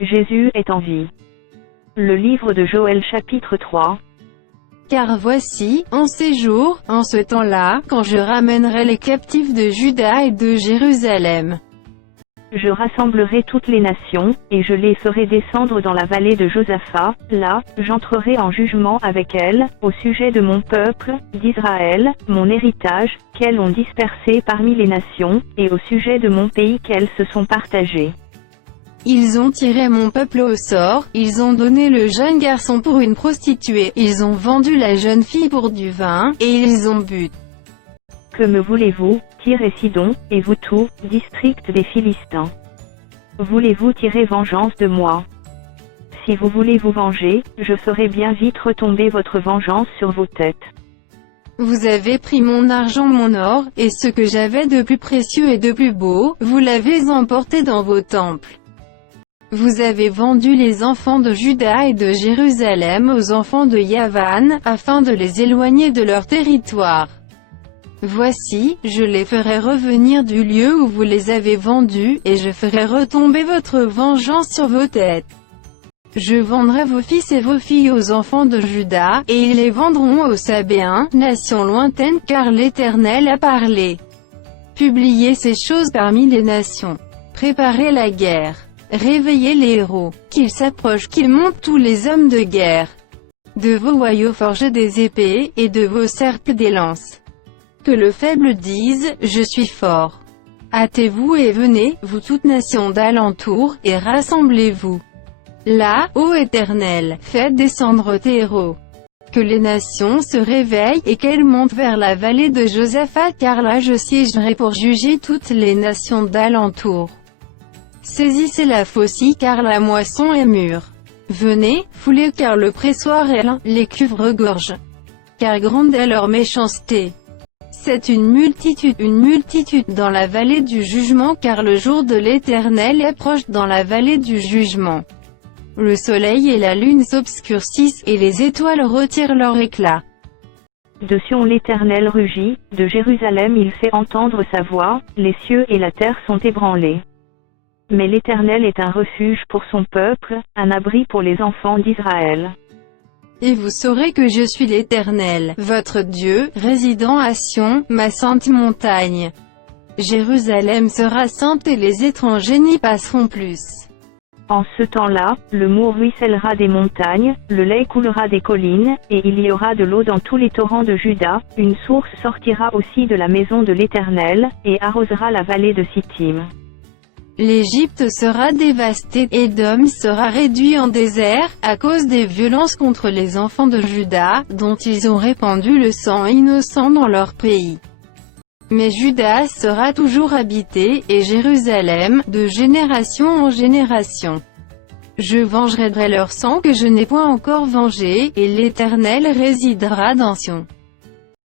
Jésus est en vie. Le livre de Joël chapitre 3. Car voici, en ces jours, en ce temps-là, quand je ramènerai les captifs de Juda et de Jérusalem, Je rassemblerai toutes les nations, et je les ferai descendre dans la vallée de Josaphat. Là, j'entrerai en jugement avec elles, au sujet de mon peuple, d'Israël, mon héritage, qu'elles ont dispersé parmi les nations, et au sujet de mon pays qu'elles se sont partagées. Ils ont tiré mon peuple au sort, ils ont donné le jeune garçon pour une prostituée, ils ont vendu la jeune fille pour du vin, et ils ont bu. Que me voulez-vous, Tyr et Sidon, et vous tous, district des Philistins? Voulez-vous tirer vengeance de moi? Si vous voulez vous venger, je ferai bien vite retomber votre vengeance sur vos têtes. Vous avez pris mon argent, mon or, et ce que j'avais de plus précieux et de plus beau, vous l'avez emporté dans vos temples. Vous avez vendu les enfants de Juda et de Jérusalem aux enfants de Yavan, afin de les éloigner de leur territoire. Voici, je les ferai revenir du lieu où vous les avez vendus, et je ferai retomber votre vengeance sur vos têtes. Je vendrai vos fils et vos filles aux enfants de Juda, et ils les vendront aux Sabéens, nation lointaine, car l'Éternel a parlé. Publiez ces choses parmi les nations. Préparez la guerre. Réveillez les héros. Qu'ils s'approchent, qu'ils montent tous les hommes de guerre. De vos boyaux forgez des épées, et de vos cercles des lances. Que le faible dise, je suis fort. Hâtez-vous et venez, vous toutes nations d'alentour, et rassemblez-vous. Là, ô Éternel, faites descendre tes héros. Que les nations se réveillent, et qu'elles montent vers la vallée de Josaphat, car là je siégerai pour juger toutes les nations d'alentour. Saisissez la faucille, car la moisson est mûre. Venez, foulez, car le pressoir est plein, les cuves regorgent. Car grande est leur méchanceté. C'est une multitude dans la vallée du jugement, car le jour de l'Éternel est proche dans la vallée du jugement. Le soleil et la lune s'obscurcissent, et les étoiles retirent leur éclat. De Sion l'Éternel rugit, de Jérusalem il fait entendre sa voix, les cieux et la terre sont ébranlés. Mais l'Éternel est un refuge pour son peuple, un abri pour les enfants d'Israël. Et vous saurez que je suis l'Éternel, votre Dieu, résidant à Sion, ma sainte montagne. Jérusalem sera sainte et les étrangers n'y passeront plus. En ce temps-là, le Mour ruissellera des montagnes, le lait coulera des collines, et il y aura de l'eau dans tous les torrents de Juda. Une source sortira aussi de la maison de l'Éternel, et arrosera la vallée de Sittim. L'Égypte sera dévastée, Édom sera réduit en désert, à cause des violences contre les enfants de Juda, dont ils ont répandu le sang innocent dans leur pays. Mais Juda sera toujours habité, et Jérusalem, de génération en génération. Je vengerai leur sang que je n'ai point encore vengé, et l'Éternel résidera dans Sion.